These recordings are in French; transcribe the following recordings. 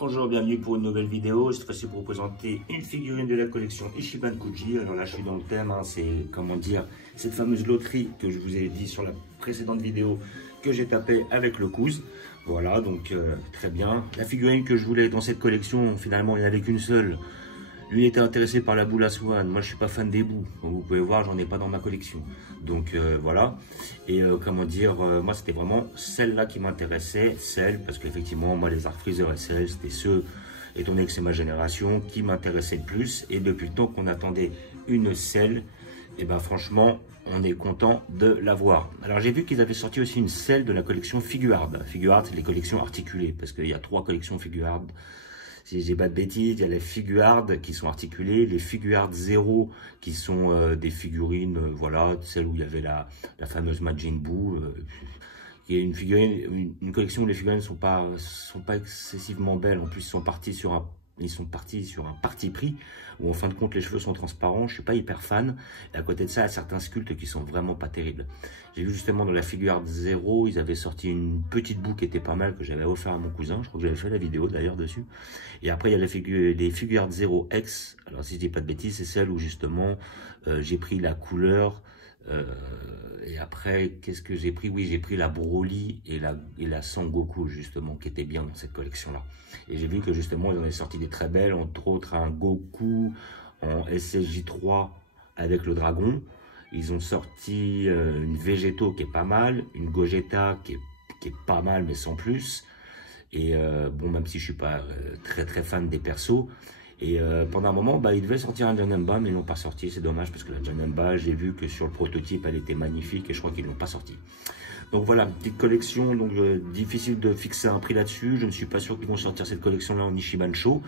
Bonjour, bienvenue pour une nouvelle vidéo. Cette fois-ci pour vous présenter une figurine de la collection Ichiban Kuji. Alors là, je suis dans le thème, c'est comment dire, cette fameuse loterie que je vous ai dit sur la précédente vidéo que j'ai tapé avec le Kouz. Voilà, donc très bien. La figurine que je voulais dans cette collection, finalement, il n'y en avait qu'une seule. Lui était intéressé par la boule à swan. Moi, je suis pas fan des boules. Comme vous pouvez voir, j'en ai pas dans ma collection. Donc voilà. Et comment dire, moi, c'était vraiment celle-là qui m'intéressait. Celle, parce qu'effectivement, moi, les Arc Freezer SL, c'était ceux, étant donné que c'est ma génération, qui m'intéressaient le plus. Et depuis le temps qu'on attendait une selle, et ben franchement, on est content de l'avoir. Alors, j'ai vu qu'ils avaient sorti aussi une selle de la collection Figuard. Figuard, c'est les collections articulées, parce qu'il y a 3 collections Figuard. Si je dis pas de bêtises, il y a les Figuard qui sont articulées, les Figuard 0 qui sont des figurines, voilà, celle où il y avait la fameuse Majin Buu. Il y a une figurine, une collection où les figurines sont pas excessivement belles. En plus, ils sont partis sur un parti pris où en fin de compte les cheveux sont transparents. Je suis pas hyper fan. Et à côté de ça, il y a certains sculptes qui sont vraiment pas terribles. J'ai vu justement dans la Figuard 0, ils avaient sorti une petite boue qui était pas mal que j'avais offert à mon cousin. Je crois que j'avais fait la vidéo d'ailleurs dessus. Et après il y a les Figuard 0 X. Alors si je dis pas de bêtises, c'est celle où justement j'ai pris la couleur. Et après, qu'est-ce que j'ai pris? Oui, j'ai pris la Broly et la Sangoku, justement, qui était bien dans cette collection-là. Et j'ai vu que, justement, ils en avaient sorti des très belles, entre autres un Goku en SSJ3 avec le dragon. Ils ont sorti une Végéto qui est pas mal, une Gogeta qui est pas mal, mais sans plus. Et bon, même si je suis pas très fan des persos. Et pendant un moment, bah, ils devaient sortir un Janemba, mais ils l'ont pas sorti. C'est dommage parce que la Janemba, j'ai vu que sur le prototype, elle était magnifique et je crois qu'ils l'ont pas sorti. Donc voilà, petite collection, donc difficile de fixer un prix là-dessus. Je ne suis pas sûr qu'ils vont sortir cette collection-là en Ichiban Show.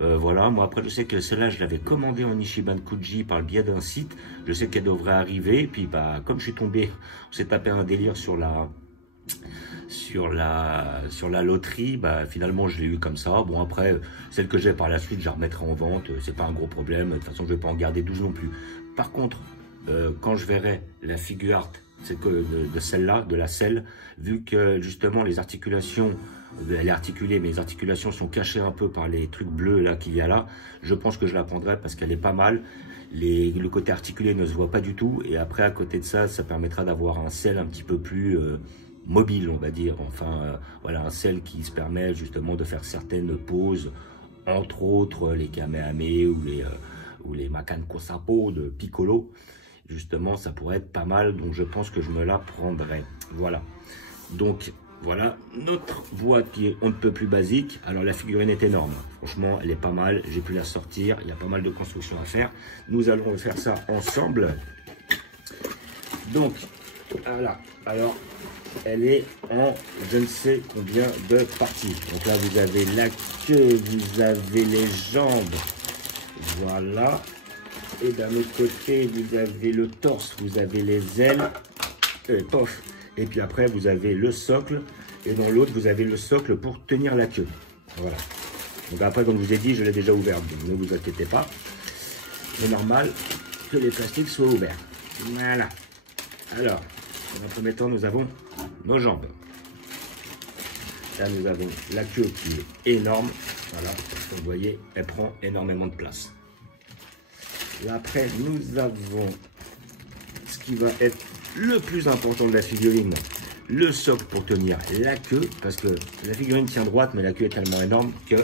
Voilà, moi après je sais que celle-là, je l'avais commandée en Ichiban Kuji par le biais d'un site. Je sais qu'elle devrait arriver. Et puis bah, comme je suis tombé, on s'est tapé un délire sur la loterie, bah finalement je l'ai eu comme ça. Bon après, celle que j'ai par la suite, je la remettrai en vente, c'est pas un gros problème, de toute façon je vais pas en garder 12 non plus. Par contre, quand je verrai la figure art de celle-là, de la selle, vu que justement les articulations, elle est articulée, mais les articulations sont cachées un peu par les trucs bleus là qu'il y a là, je pense que je la prendrai parce qu'elle est pas mal. Le côté articulé ne se voit pas du tout, et après à côté de ça, ça permettra d'avoir un selle un petit peu plus mobile, on va dire, enfin voilà, un selle qui se permet justement de faire certaines poses, entre autres les Kamehameha ou les Makan Kosapo de Piccolo. Justement, ça pourrait être pas mal, donc je pense que je me la prendrai. Voilà, donc voilà notre boîte qui est on ne peut plus basique. Alors la figurine est énorme, franchement elle est pas mal, j'ai pu la sortir, il y a pas mal de constructions à faire. Nous allons faire ça ensemble. Donc voilà, alors elle est en je ne sais combien de parties. Donc là vous avez la queue, vous avez les jambes, voilà. Et d'un autre côté vous avez le torse, vous avez les ailes, pof. Et puis après vous avez le socle, et dans l'autre vous avez le socle pour tenir la queue. Voilà. Donc après, comme je vous ai dit, je l'ai déjà ouverte, donc ne vous inquiétez pas. C'est normal que les plastiques soient ouverts. Voilà. Alors, dans un premier temps, nous avons nos jambes. Là, nous avons la queue qui est énorme. Voilà, comme vous voyez, elle prend énormément de place. Là, après, nous avons ce qui va être le plus important de la figurine, le socle pour tenir la queue, parce que la figurine tient droite, mais la queue est tellement énorme que,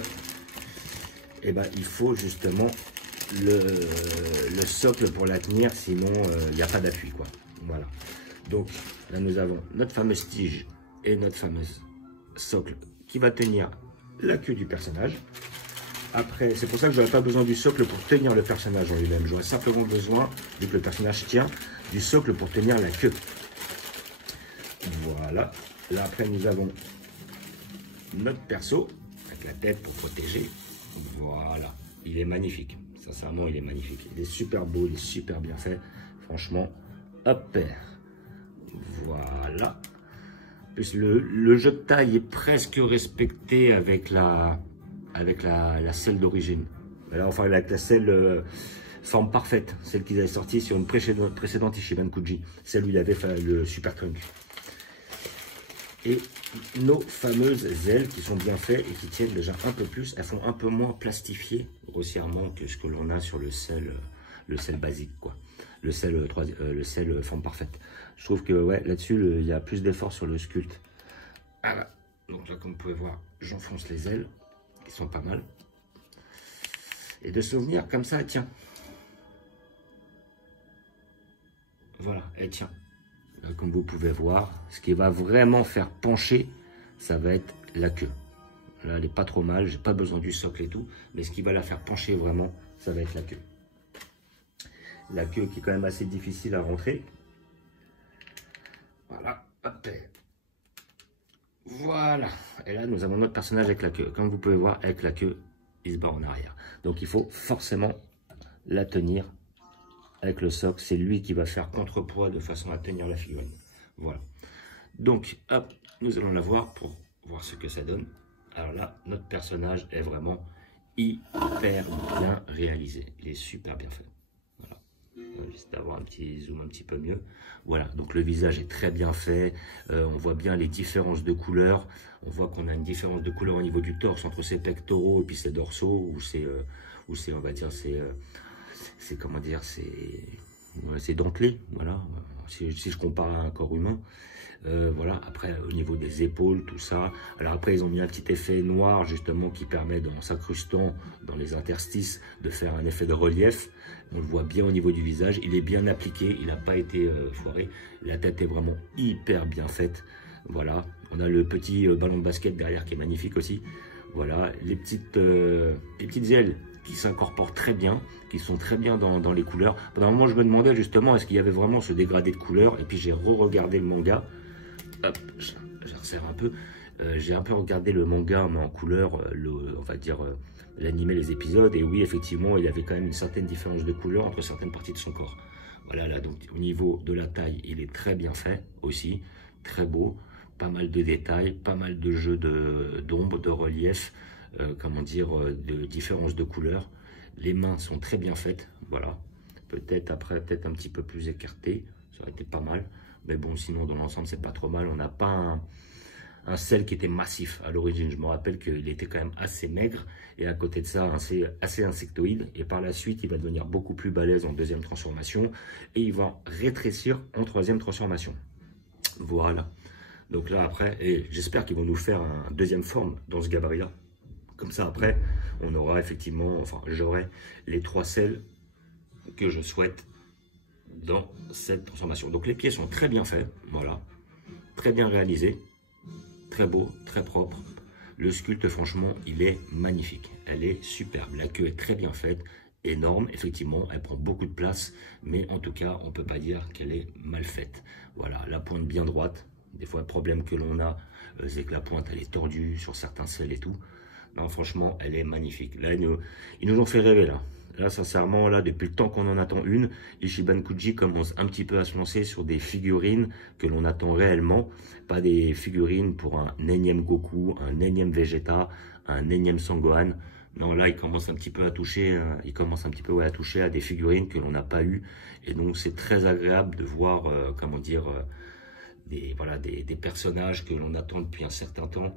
eh ben, il faut justement le socle pour la tenir, sinon il n'y a pas d'appui, quoi. Voilà. Donc là nous avons notre fameuse tige et notre fameuse socle qui va tenir la queue du personnage. Après, c'est pour ça que je n'aurai pas besoin du socle pour tenir le personnage en lui-même. J'aurai simplement besoin, vu que le personnage tient, du socle pour tenir la queue. Voilà. Là après nous avons notre perso avec la tête pour protéger. Voilà. Il est magnifique. Sincèrement, il est magnifique. Il est super beau, il est super bien fait. Franchement, hop. Voilà. En plus, le jeu de taille est presque respecté avec la selle d'origine. Enfin, avec la selle forme parfaite, celle qu'ils avaient sortie sur une précédente Ichiban Kuji, celle où il avait fait le Super Trunk. Et nos fameuses ailes qui sont bien faites et qui tiennent déjà un peu plus. Elles sont un peu moins plastifiées grossièrement que ce que l'on a sur le sel basique, quoi. Le sel forme parfaite. Je trouve que ouais, là-dessus, il y a plus d'efforts sur le sculpte. Voilà. Donc là, comme vous pouvez voir, j'enfonce les ailes, qui sont pas mal. Et de souvenir comme ça, elle tient. Voilà, elle tient. Là, comme vous pouvez voir, ce qui va vraiment faire pencher, ça va être la queue. Là, elle n'est pas trop mal, j'ai pas besoin du socle et tout, mais ce qui va la faire pencher vraiment, ça va être la queue. La queue qui est quand même assez difficile à rentrer. Voilà, hop. Voilà, et là nous avons notre personnage avec la queue. Comme vous pouvez voir, avec la queue, il se bat en arrière. Donc il faut forcément la tenir avec le socle. C'est lui qui va faire contrepoids de façon à tenir la figurine. Voilà. Donc, hop, nous allons la voir pour voir ce que ça donne. Alors là, notre personnage est vraiment hyper bien réalisé. Il est super bien fait. Voilà. Juste avoir un petit zoom un petit peu mieux. Voilà, donc le visage est très bien fait. On voit bien les différences de couleurs. On voit qu'on a une différence de couleur au niveau du torse entre ses pectoraux et puis ses dorsaux, où c'est, on va dire, c'est comment dire, c'est dentelé, voilà, si je compare à un corps humain. Voilà, après au niveau des épaules, tout ça. Alors après ils ont mis un petit effet noir justement qui permet, en s'incrustant dans les interstices, de faire un effet de relief. On le voit bien au niveau du visage, il est bien appliqué, il n'a pas été foiré. La tête est vraiment hyper bien faite. Voilà, on a le petit ballon de basket derrière qui est magnifique aussi. Voilà, les petites ailes qui s'incorporent très bien, qui sont très bien dans les couleurs. Pendant un moment, je me demandais justement, est-ce qu'il y avait vraiment ce dégradé de couleurs? Et puis j'ai re-regardé le manga. Hop, je resserre un peu. J'ai un peu regardé le manga, mais en couleur, on va dire l'animé, les épisodes. Et oui, effectivement, il y avait quand même une certaine différence de couleur entre certaines parties de son corps. Voilà, là, donc au niveau de la taille, il est très bien fait aussi. Très beau. Pas mal de détails, pas mal de jeux d'ombre, de relief. Comment dire, de différence de couleurs. Les mains sont très bien faites, voilà. Peut-être après, peut-être un petit peu plus écarté, ça aurait été pas mal. Mais bon, sinon, dans l'ensemble, c'est pas trop mal. On n'a pas un sel qui était massif à l'origine. Je me rappelle qu'il était quand même assez maigre. Et à côté de ça, assez insectoïde. Et par la suite, il va devenir beaucoup plus balèze en deuxième transformation. Et il va rétrécir en troisième transformation. Voilà. Donc là, après, et j'espère qu'ils vont nous faire une deuxième forme dans ce gabarit-là. Comme ça, après, on aura effectivement, enfin, j'aurai les 3 sels que je souhaite dans cette transformation. Donc, les pieds sont très bien faits, voilà, très bien réalisés, très beau, très propre. Le sculpte, franchement, il est magnifique. Elle est superbe. La queue est très bien faite, énorme, effectivement, elle prend beaucoup de place, mais en tout cas, on ne peut pas dire qu'elle est mal faite. Voilà, la pointe bien droite. Des fois, le problème que l'on a, c'est que la pointe, elle est tordue sur certains sels et tout. Non, franchement, elle est magnifique. Là, ils nous ont fait rêver, là. Là, sincèrement, là, depuis le temps qu'on en attend une, Ichiban Kuji commence un petit peu à se lancer sur des figurines que l'on attend réellement. Pas des figurines pour un énième Goku, un énième Vegeta, un énième Sangohan. Non, là, il commence un petit peu à toucher, à toucher à des figurines que l'on n'a pas eues. Et donc, c'est très agréable de voir, comment dire, des personnages que l'on attend depuis un certain temps,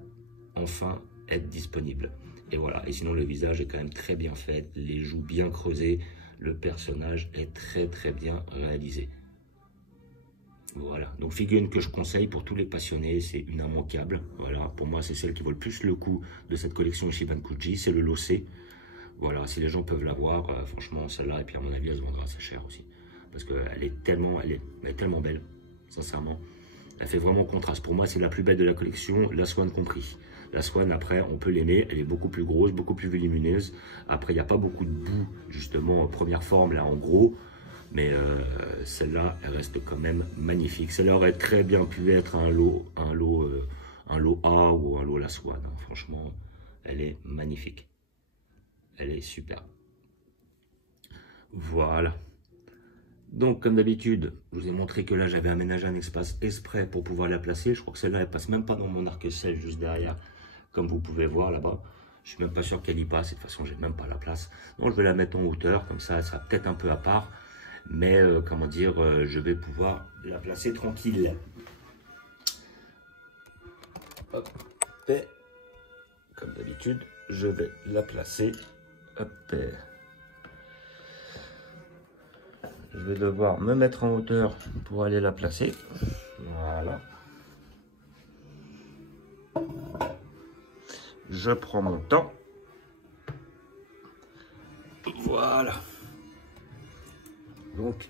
enfin, être disponible. Et voilà, et sinon le visage est quand même très bien fait, les joues bien creusées, le personnage est très très bien réalisé. Voilà, donc figurine que je conseille pour tous les passionnés, c'est une immanquable. Voilà, pour moi c'est celle qui vaut le plus le coup de cette collection Ichiban Kuji, c'est le lot C. Voilà, si les gens peuvent l'avoir, franchement celle-là, et puis à mon avis elle se vendra assez cher aussi. Parce qu'elle est tellement, elle est tellement belle, sincèrement. Elle fait vraiment contraste. Pour moi, c'est la plus belle de la collection, la Swan compris. La Swan, après, on peut l'aimer. Elle est beaucoup plus grosse, beaucoup plus volumineuse. Après, il n'y a pas beaucoup de boue, justement, en première forme, là, en gros. Mais celle-là, elle reste quand même magnifique. Celle-là aurait très bien pu être un lot A ou un lot La Swan. Hein. Franchement, elle est magnifique. Elle est superbe. Voilà. Donc, comme d'habitude, je vous ai montré que là, j'avais aménagé un espace exprès pour pouvoir la placer. Je crois que celle-là, elle passe même pas dans mon arc-ciel juste derrière, comme vous pouvez voir là-bas. Je suis même pas sûr qu'elle y passe. De toute façon, j'ai même pas la place. Donc, je vais la mettre en hauteur, comme ça, elle sera peut-être un peu à part. Mais, comment dire, je vais pouvoir la placer tranquille. Hop. Et comme d'habitude, je vais la placer. Hop. Je vais devoir me mettre en hauteur pour aller la placer. Voilà. Je prends mon temps. Voilà. Donc,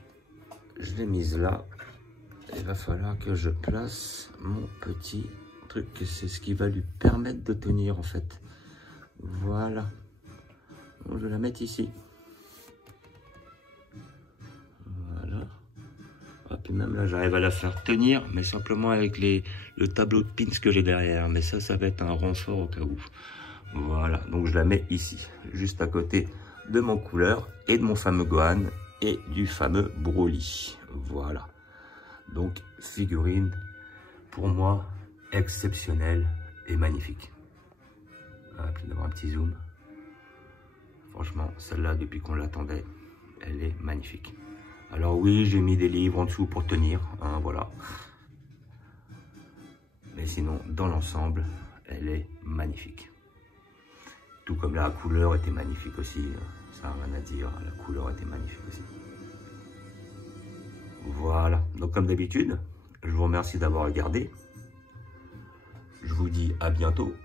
je l'ai mise là. Il va falloir que je place mon petit truc. C'est ce qui va lui permettre de tenir en fait. Voilà. Donc, je vais la mettre ici. Voilà. Et puis même là, j'arrive à la faire tenir, mais simplement avec le tableau de pins que j'ai derrière. Mais ça va être un renfort au cas où. Voilà. Donc, je la mets ici, juste à côté de mon couleur et de mon fameux Gohan et du fameux Broly. Voilà. Donc, figurine, pour moi, exceptionnelle et magnifique. Voilà, puis d'avoir un petit zoom. Franchement, celle-là, depuis qu'on l'attendait, elle est magnifique. Alors oui, j'ai mis des livres en dessous pour tenir, hein, voilà. Mais sinon, dans l'ensemble, elle est magnifique. Tout comme la couleur était magnifique aussi, ça n'a rien à dire, la couleur était magnifique aussi. Voilà, donc comme d'habitude, je vous remercie d'avoir regardé. Je vous dis à bientôt.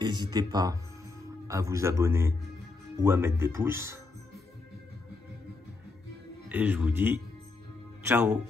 N'hésitez pas à vous abonner ou à mettre des pouces. Et je vous dis ciao.